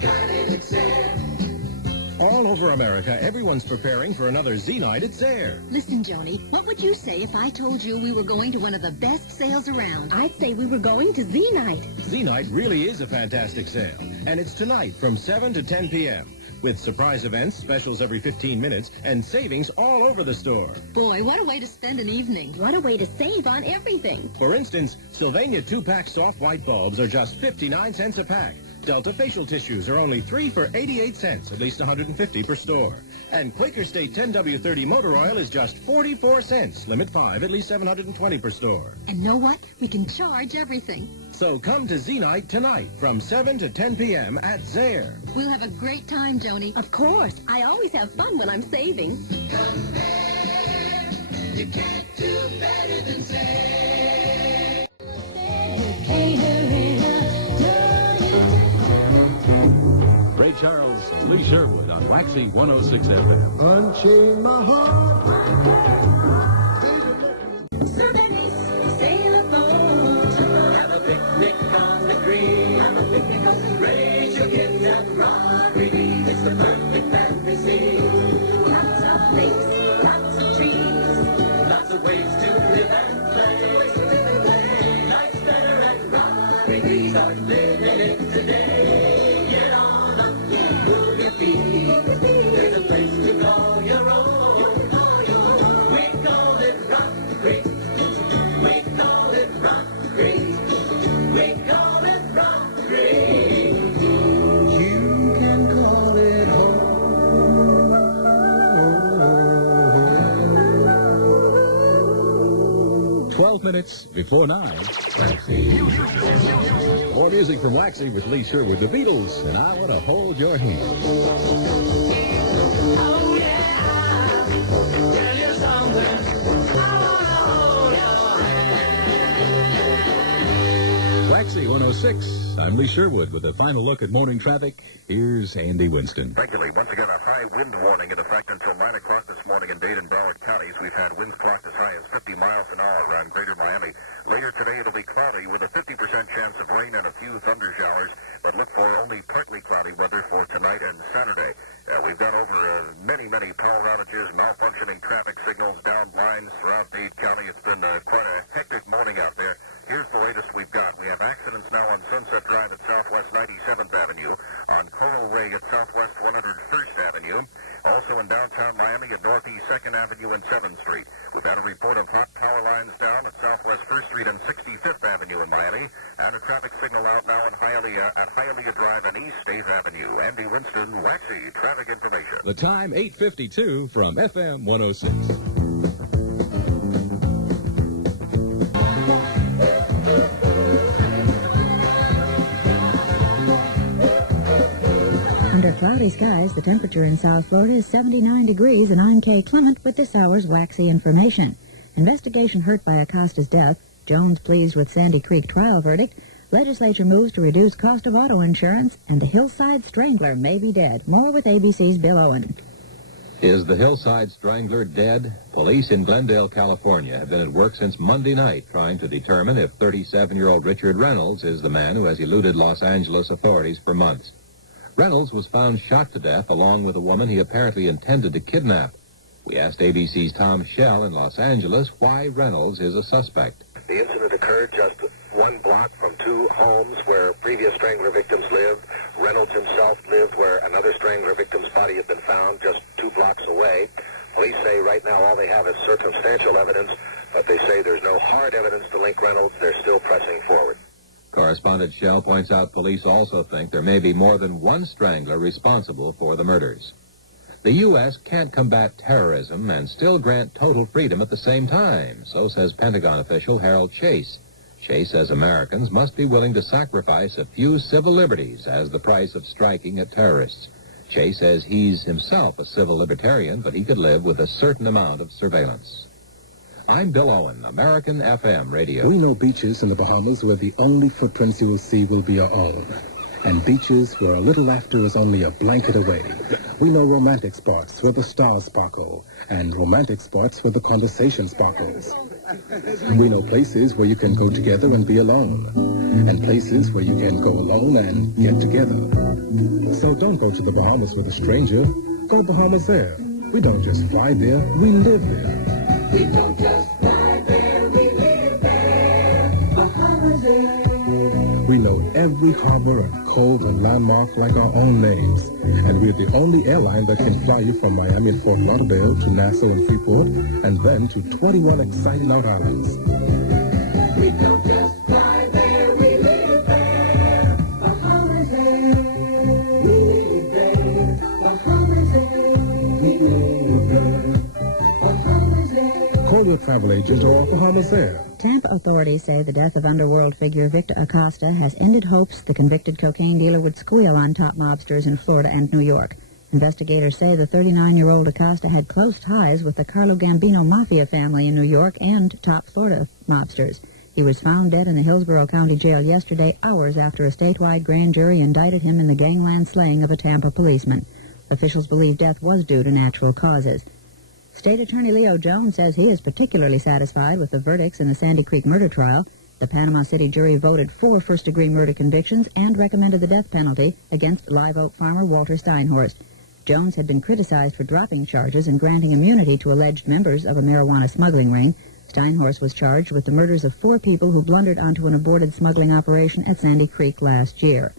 got it at Zare. All over America, everyone's preparing for another Z-Night at Zare. Listen, Joni, what would you say if I told you we were going to one of the best sales around? I'd say we were going to Z-Night. Z-Night really is a fantastic sale, and it's tonight from 7 to 10 p.m. with surprise events, specials every 15 minutes, and savings all over the store. Boy, what a way to spend an evening. What a way to save on everything. For instance, Sylvania 2-pack soft white bulbs are just 59 cents a pack. Delta facial tissues are only 3 for 88 cents, at least 150 per store. And Quaker State 10W30 motor oil is just 44 cents, limit 5, at least 720 per store. And know what? We can charge everything. So come to Z-Night tonight from 7 to 10 p.m. at Zare. We'll have a great time, Joni. Of course. I always have fun when I'm saving. Compare. You can't do better than Zare. Ray Charles, Lee Sherwood on WAXY 106 FM. Unchain my heart. Have a picnic on the green. Have a picnic on the green. Raise your kids and run. It's the perfect family scene. Lots of lakes, lots of trees. Lots of ways to live and play. Life's better at Rodriguez. Start living it today. Get on up, move your feet. There's a place to call your own. We call it Rock Creek. We call it Rock Creek. We call it Rock Creek. You can call it home. 12 minutes before 9. More music from WAXY with Lee Sherwood, the Beatles, and I Want to Hold Your Hand. Oh yeah, I'll tell you something. I wanna hold your hand. WAXY 106. I'm Lee Sherwood with a final look at morning traffic. Here's Andy Winston. Thank you, Lee. Once again, a high wind warning in effect until 9 o'clock this morning in Dade and Broward counties. We've had winds clocked as high as 50 miles an hour around greater Miami. Later today, it'll be cloudy with a 50% chance of rain and a few thunder showers, but look for only partly cloudy weather for tonight and Saturday. We've gone over many power outages, malfunctioning traffic signals, down lines throughout Dade County. It's been quite a hectic morning out there. Here's the latest we've got. We have accidents now on Sunset Drive at Southwest 97th Avenue, on Coral Way at Southwest 101st Avenue, also in downtown Miami at Northeast 2nd Avenue and 7th Street. We've had a report of hot power lines down at Southwest 1st Street and 65th Avenue in Miami, and a traffic signal out now in Hialeah at Hialeah Drive and East 8th Avenue. Andy Winston, WAXY Traffic Information. The time, 8:52 from FM 106. Under cloudy skies, the temperature in South Florida is 79 degrees, and I'm Kay Clement with this hour's WAXY Information. Investigation hurt by Acosta's death. Jones pleased with Sandy Creek trial verdict. Legislature moves to reduce cost of auto insurance, and the Hillside Strangler may be dead. More with ABC's Bill Owen. Is the Hillside Strangler dead? Police in Glendale, California have been at work since Monday night trying to determine if 37-year-old Richard Reynolds is the man who has eluded Los Angeles authorities for months. Reynolds was found shot to death along with a woman he apparently intended to kidnap. We asked ABC's Tom Schell in Los Angeles why Reynolds is a suspect. The incident occurred just one block from two homes where previous strangler victims lived. Reynolds himself lived where another strangler victim's body had been found just 2 blocks away. Police say right now all they have is circumstantial evidence, but they say there's no hard evidence to link Reynolds. They're still pressing forward. Correspondent Schell points out police also think there may be more than one strangler responsible for the murders. The U.S. can't combat terrorism and still grant total freedom at the same time, so says Pentagon official Harold Chase. Chase says Americans must be willing to sacrifice a few civil liberties as the price of striking at terrorists. Chase says he's himself a civil libertarian, but he could live with a certain amount of surveillance. I'm Bill Owen, American FM Radio. We know beaches in the Bahamas where the only footprints you will see will be your own. And beaches where a little laughter is only a blanket away. We know romantic spots where the stars sparkle, and romantic spots where the conversation sparkles. We know places where you can go together and be alone, and places where you can go alone and get together. So don't go to the Bahamas with a stranger. Go Bahamas Air. We don't just fly there, we live there. We don't just fly there, we live there. Bahamas Air. We know every harbor and cove and landmark like our own names. And we're the only airline that can fly you from Miami and Fort Lauderdale to Nassau and Freeport, and then to 21 exciting out islands. We don't just fly there, we live there. Bahamas Air. We live there. Bahamas Air. We live there. Bahamas Air. Call your travel agent or Bahamas Air. Tampa authorities say the death of underworld figure Victor Acosta has ended hopes the convicted cocaine dealer would squeal on top mobsters in Florida and New York. Investigators say the 39-year-old Acosta had close ties with the Carlo Gambino mafia family in New York and top Florida mobsters. He was found dead in the Hillsborough County Jail yesterday, hours after a statewide grand jury indicted him in the gangland slaying of a Tampa policeman. Officials believe death was due to natural causes. State Attorney Leo Jones says he is particularly satisfied with the verdicts in the Sandy Creek murder trial. The Panama City jury voted for first-degree murder convictions and recommended the death penalty against Live Oak farmer Walter Steinhorst. Jones had been criticized for dropping charges and granting immunity to alleged members of a marijuana smuggling ring. Steinhorst was charged with the murders of 4 people who blundered onto an aborted smuggling operation at Sandy Creek last year.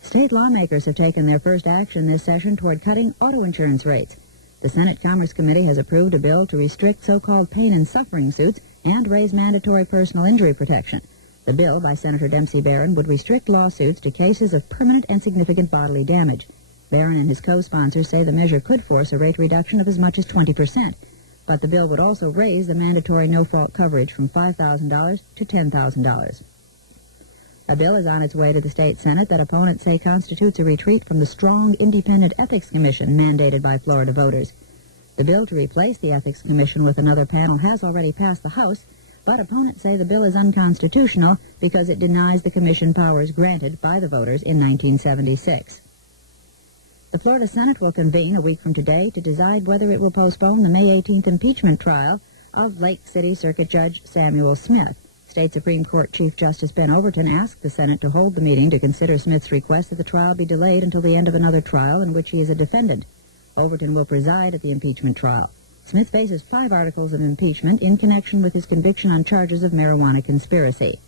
State lawmakers have taken their first action this session toward cutting auto insurance rates. The Senate Commerce Committee has approved a bill to restrict so-called pain and suffering suits and raise mandatory personal injury protection. The bill, by Senator Dempsey Barron, would restrict lawsuits to cases of permanent and significant bodily damage. Barron and his co-sponsors say the measure could force a rate reduction of as much as 20%, but the bill would also raise the mandatory no-fault coverage from $5,000 to $10,000. A bill is on its way to the state Senate that opponents say constitutes a retreat from the strong, independent Ethics Commission mandated by Florida voters. The bill to replace the Ethics Commission with another panel has already passed the House, but opponents say the bill is unconstitutional because it denies the commission powers granted by the voters in 1976. The Florida Senate will convene a week from today to decide whether it will postpone the May 18th impeachment trial of Lake City Circuit Judge Samuel Smith. State Supreme Court Chief Justice Ben Overton asked the Senate to hold the meeting to consider Smith's request that the trial be delayed until the end of another trial in which he is a defendant. Overton will preside at the impeachment trial. Smith faces 5 articles of impeachment in connection with his conviction on charges of marijuana conspiracy.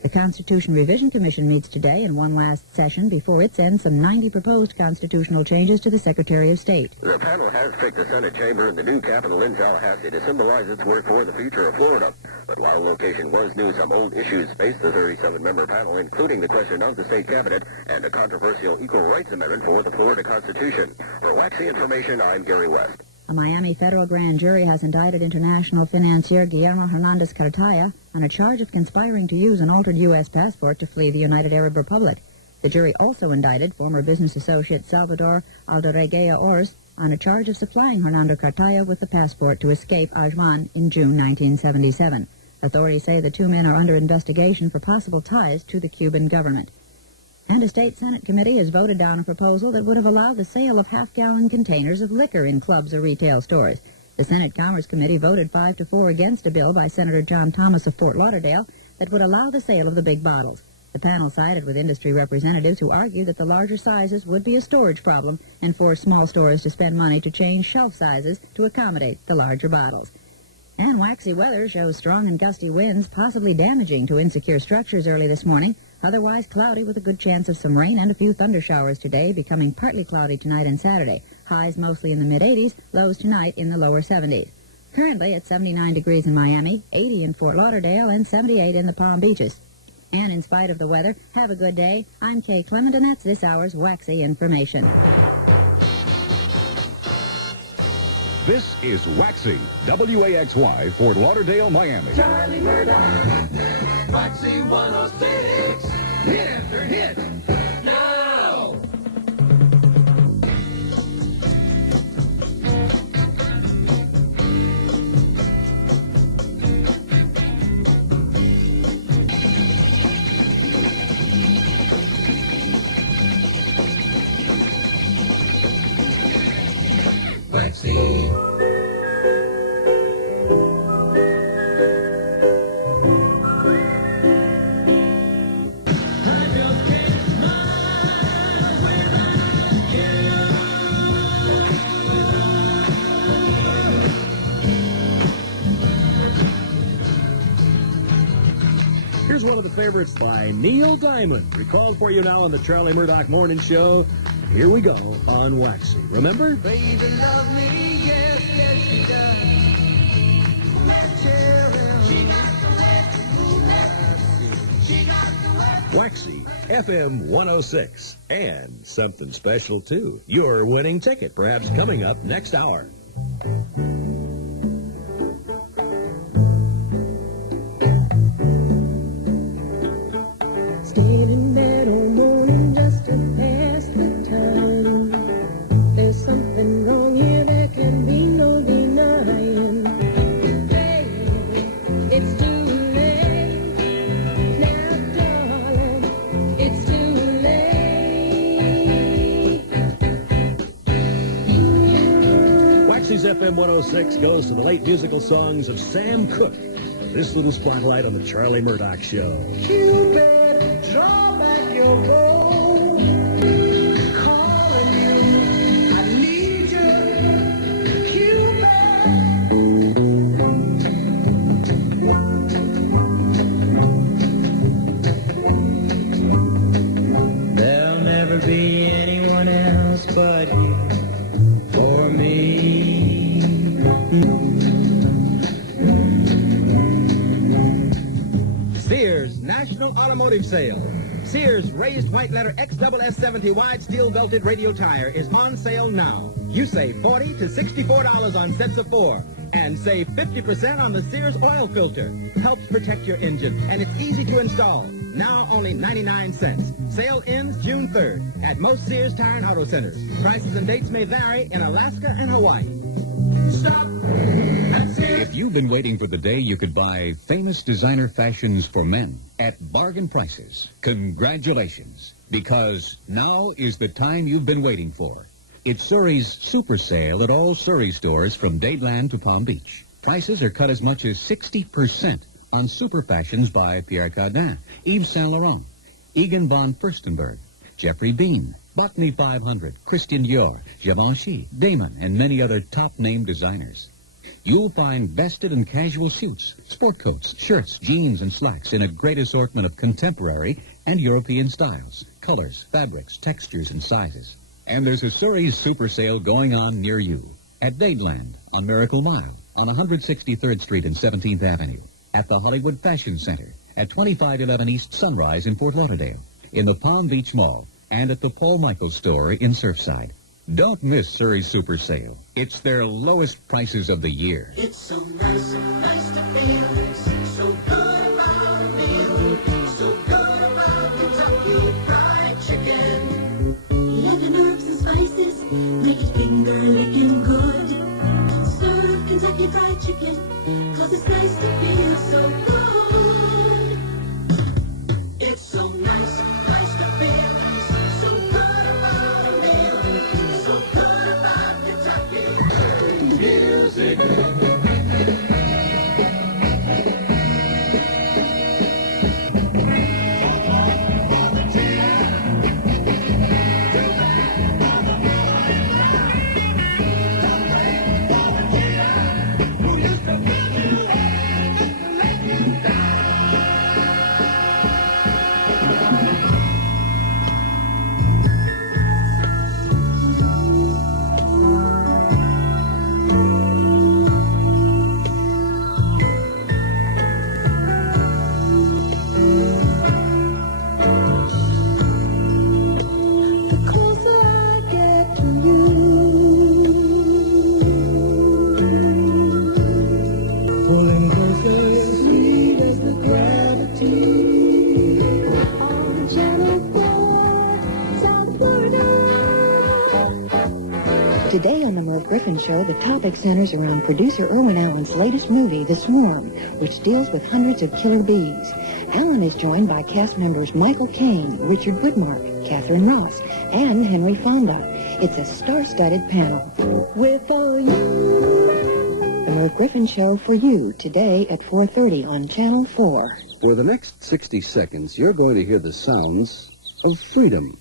The Constitution Revision Commission meets today in one last session before it sends some 90 proposed constitutional changes to the Secretary of State. The panel has picked the Senate chamber in the new Capitol in Tallahassee to symbolize its work for the future of Florida. But while location was new, some old issues faced the 37-member panel, including the question of the state cabinet and a controversial equal rights amendment for the Florida Constitution. For WAXY Information, I'm Gary West. A Miami federal grand jury has indicted international financier Guillermo Hernandez Cartaya on a charge of conspiring to use an altered U.S. passport to flee the United Arab Republic. The jury also indicted former business associate Salvador Aldaregea Ors on a charge of supplying Hernando Cartaya with the passport to escape Ajman in June 1977. Authorities say the 2 men are under investigation for possible ties to the Cuban government. And a state Senate committee has voted down a proposal that would have allowed the sale of half-gallon containers of liquor in clubs or retail stores. The Senate Commerce Committee voted 5-4 against a bill by Senator John Thomas of Fort Lauderdale that would allow the sale of the big bottles. The panel sided with industry representatives who argued that the larger sizes would be a storage problem and force small stores to spend money to change shelf sizes to accommodate the larger bottles. And waxy weather shows strong and gusty winds, possibly damaging to insecure structures early this morning. Otherwise cloudy with a good chance of some rain and a few thunder showers today, becoming partly cloudy tonight and Saturday. Highs mostly in the mid-80s, lows tonight in the lower 70s. Currently at 79 degrees in Miami, 80 in Fort Lauderdale, and 78 in the Palm Beaches. And in spite of the weather, have a good day. I'm Kay Clement, and that's this hour's Waxy Information. This is Waxy, WAXY, Fort Lauderdale, Miami. Charlie Murdock, WAXY 106, hit after hit, now! WAXY. one of the favorites by Neil Diamond. Recalled for you now on the Charlie Murdock Morning Show. Here we go on Waxy. Remember? Baby, love me, yes, yes, she does. Waxy, FM 106. And something special, too. Your winning ticket, perhaps coming up next hour. Staying in bed all morning just to pass the time. There's something wrong here, there can be no denying. Baby, it's too late. Now, darling, it's too late. Waxy's FM 106 goes to the late musical songs of Sam Cooke. This little spotlight on the Charlie Murdock Show. Cupid, draw back your bow. Calling you, I need you. Cupid. There'll never be anyone else but you for me. Sears National Automotive Sale. Sears raised white letter XSS70 wide steel belted radial tire is on sale now. You save $40 to $64 on sets of 4 and save 50% on the Sears oil filter. Helps protect your engine and it's easy to install. Now only 99 cents. Sale ends June 3rd at most Sears Tire and Auto Centers. Prices and dates may vary in Alaska and Hawaii. Stop. If you've been waiting for the day you could buy famous designer fashions for men at bargain prices, congratulations, because now is the time you've been waiting for. It's Surrey's Super Sale at all Surrey stores from Dadeland to Palm Beach. Prices are cut as much as 60% on super fashions by Pierre Cardin, Yves Saint Laurent, Egan von Furstenberg, Jeffrey Bean, Botany 500, Christian Dior, Givenchy, Damon, and many other top-name designers. You'll find vested and casual suits, sport coats, shirts, jeans, and slacks in a great assortment of contemporary and European styles, colors, fabrics, textures, and sizes. And there's a Surrey's Super Sale going on near you at Dadeland, on Miracle Mile, on 163rd Street and 17th Avenue, at the Hollywood Fashion Center, at 2511 East Sunrise in Fort Lauderdale, in the Palm Beach Mall, and at the Paul Michaels store in Surfside. Don't miss Surrey's Super Sale. It's their lowest prices of the year. It's so nice to feel so good about a meal, so good about Kentucky Fried Chicken. 11 herbs and spices make your finger licking good. Serve Kentucky Fried Chicken, 'cause it's nice to feel so good. It's so nice to feel so good about a meal, so good about Kentucky music. Today on the Merv Griffin Show, the topic centers around producer Irwin Allen's latest movie, The Swarm, which deals with hundreds of killer bees. Allen is joined by cast members Michael Caine, Richard Goodmark, Catherine Ross, and Henry Fonda. It's a star-studded panel. With all you. The Merv Griffin Show for you, today at 4:30 on Channel 4. For the next 60 seconds, you're going to hear the sounds of freedom.